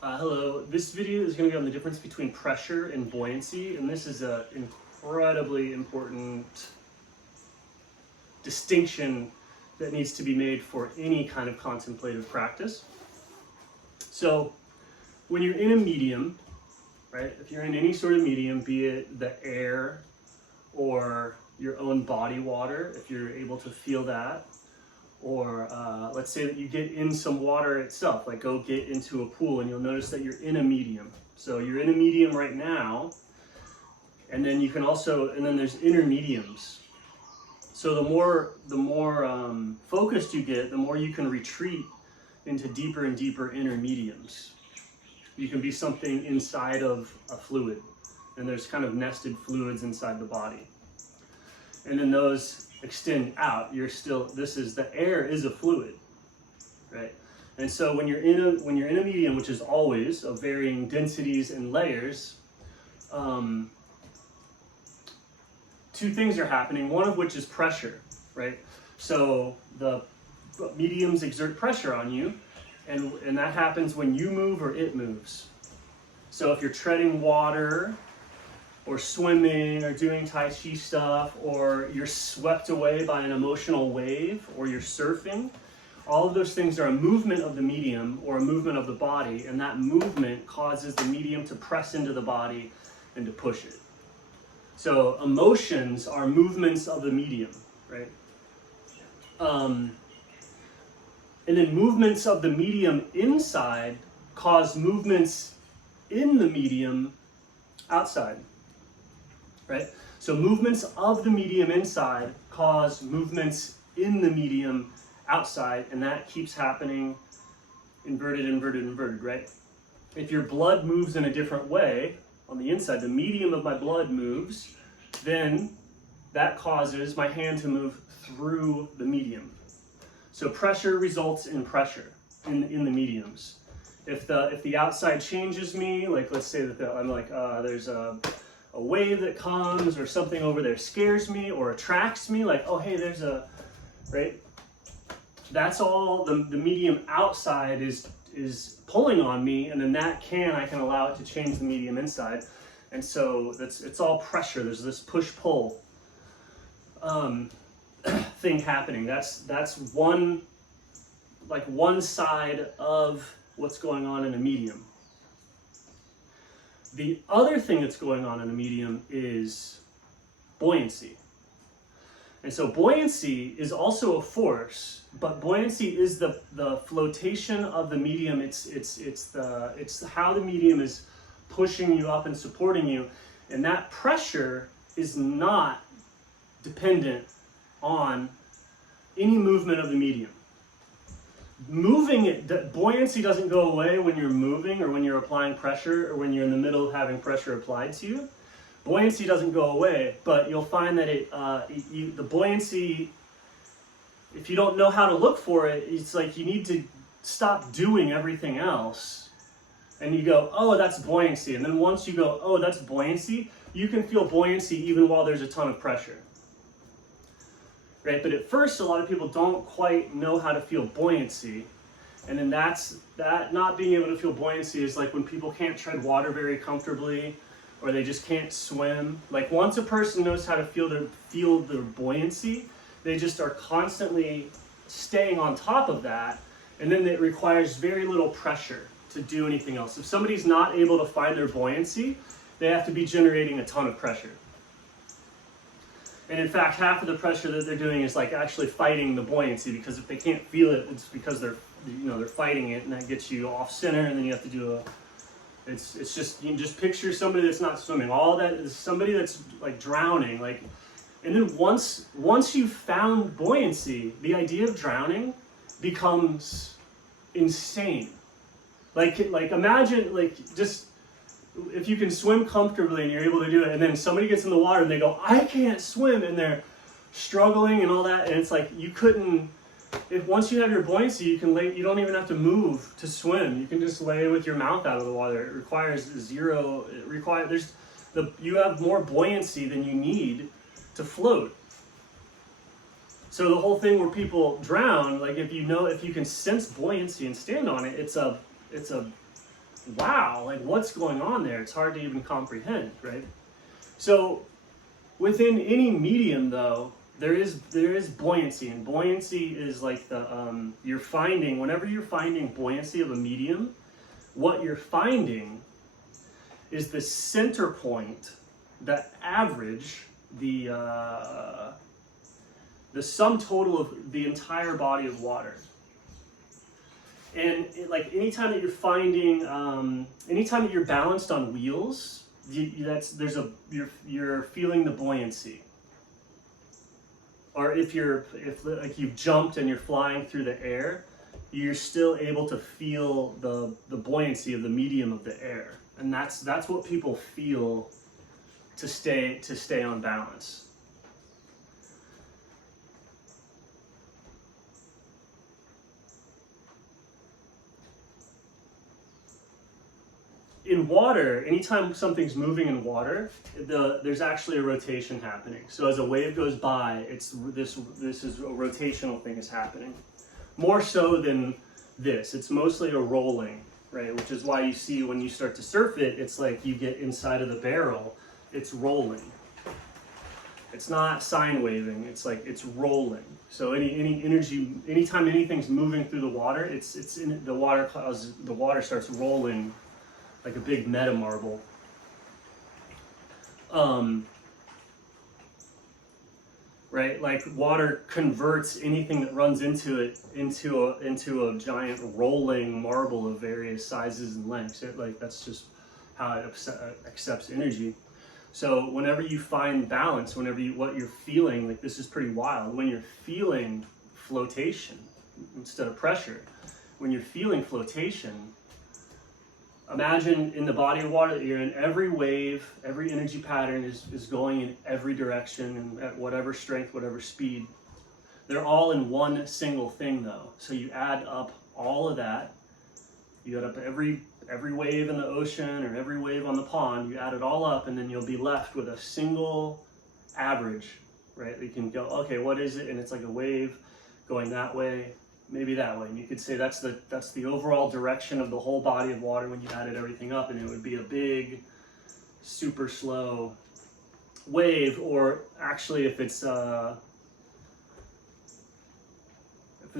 Hello, this video is going to be on the difference between pressure and buoyancy, and this is an incredibly important distinction that needs to be made for any kind of contemplative practice. So when you're in a medium, right, if you're in any sort of medium, be it the air or your own body water, if you're able to feel that, or let's say that you get in some water itself, like go get into a pool and you'll notice that you're in a medium. So you're in a medium right now, and then you can also, and then there's intermediums. So the more focused you get, the more you can retreat into deeper and deeper intermediums. You can be something inside of a fluid, and there's kind of nested fluids inside the body. And then those extend out. You're still, the air is a fluid, right? And so when you're in a medium, which is always of varying densities and layers, two things are happening, one of which is pressure, right? So the mediums exert pressure on you, and that happens when you move or it moves. So if you're treading water, or swimming, or doing Tai Chi stuff, or you're swept away by an emotional wave, or you're surfing, all of those things are a movement of the medium or a movement of the body, and that movement causes the medium to press into the body and to push it. So emotions are movements of the medium, right? And then movements of the medium inside cause movements in the medium outside. Right? So movements of the medium inside cause movements in the medium outside, and that keeps happening inverted, inverted, inverted, right? If your blood moves in a different way on the inside, the medium of my blood moves, then that causes my hand to move through the medium. So pressure results in pressure in the mediums. If the outside changes me, like let's say that I'm like, there's a wave that comes or something over there scares me or attracts me, like, oh, hey, there's right? That's all the medium outside is pulling on me, and then I can allow it to change the medium inside. And so it's all pressure. There's this push-pull thing happening. That's one side of what's going on in a medium. The other thing that's going on in a medium is buoyancy. And so buoyancy is also a force, but buoyancy is the flotation of the medium. It's how the medium is pushing you up and supporting you. And that pressure is not dependent on any movement of the medium. Buoyancy doesn't go away when you're moving or when you're applying pressure or when you're in the middle of having pressure applied to you. Buoyancy doesn't go away, but you'll find that the buoyancy, if you don't know how to look for it, it's like you need to stop doing everything else. And you go, oh, that's buoyancy. And then once you go, oh, that's buoyancy, you can feel buoyancy even while there's a ton of pressure. Right? But at first, a lot of people don't quite know how to feel buoyancy. And then that not being able to feel buoyancy is like when people can't tread water very comfortably, or they just can't swim. Like once a person knows how to feel their buoyancy, they just are constantly staying on top of that. And then it requires very little pressure to do anything else. If somebody's not able to find their buoyancy, they have to be generating a ton of pressure. And in fact, half of the pressure that they're doing is like actually fighting the buoyancy, because if they can't feel it, it's because they're fighting it, and that gets you off center, and then you have to do it's just, you can just picture somebody that's not swimming. All that is somebody that's like drowning, like, and then once you've found buoyancy, the idea of drowning becomes insane. Like imagine, like, just if you can swim comfortably and you're able to do it, and then somebody gets in the water and they go, I can't swim, and they're struggling and all that, and it's like you couldn't. If once you have your buoyancy, you can lay. You don't even have to move to swim. You can just lay with your mouth out of the water. It requires zero. You have more buoyancy than you need to float. So the whole thing where people drown, like if you can sense buoyancy and stand on it, it's wow, like what's going on there? It's hard to even comprehend, right? So within any medium, though, there is buoyancy, and buoyancy is like the whenever you're finding buoyancy of a medium, what you're finding is the center point, that average, the sum total of the entire body of water. And like anytime that you're finding, anytime that you're balanced on wheels, you're feeling the buoyancy. Or if like you've jumped and you're flying through the air, you're still able to feel the buoyancy of the medium of the air, and that's what people feel to stay on balance. In water, anytime something's moving in water, there's actually a rotation happening. So as a wave goes by, this is a rotational thing is happening. More so than this, it's mostly a rolling, right? Which is why you see when you start to surf it, it's like you get inside of the barrel, it's rolling. It's not sine waving, it's like it's rolling. So any energy, anytime anything's moving through the water, it's in the water the water starts rolling like a big meta marble. Right, like water converts anything that runs into it into a giant rolling marble of various sizes and lengths. That's just how it accepts energy. So whenever you find balance, what you're feeling, like this is pretty wild. When you're feeling flotation instead of pressure, when you're feeling flotation, imagine in the body of water that you're in, every wave, every energy pattern is going in every direction and at whatever strength, whatever speed. They're all in one single thing though. So you add up all of that, you add up every wave in the ocean or every wave on the pond, you add it all up, and then you'll be left with a single average, right? You can go, okay, what is it? And it's like a wave going that way, maybe that way, and you could say that's the overall direction of the whole body of water when you added everything up, and it would be a big, super slow wave. Or actually, if it's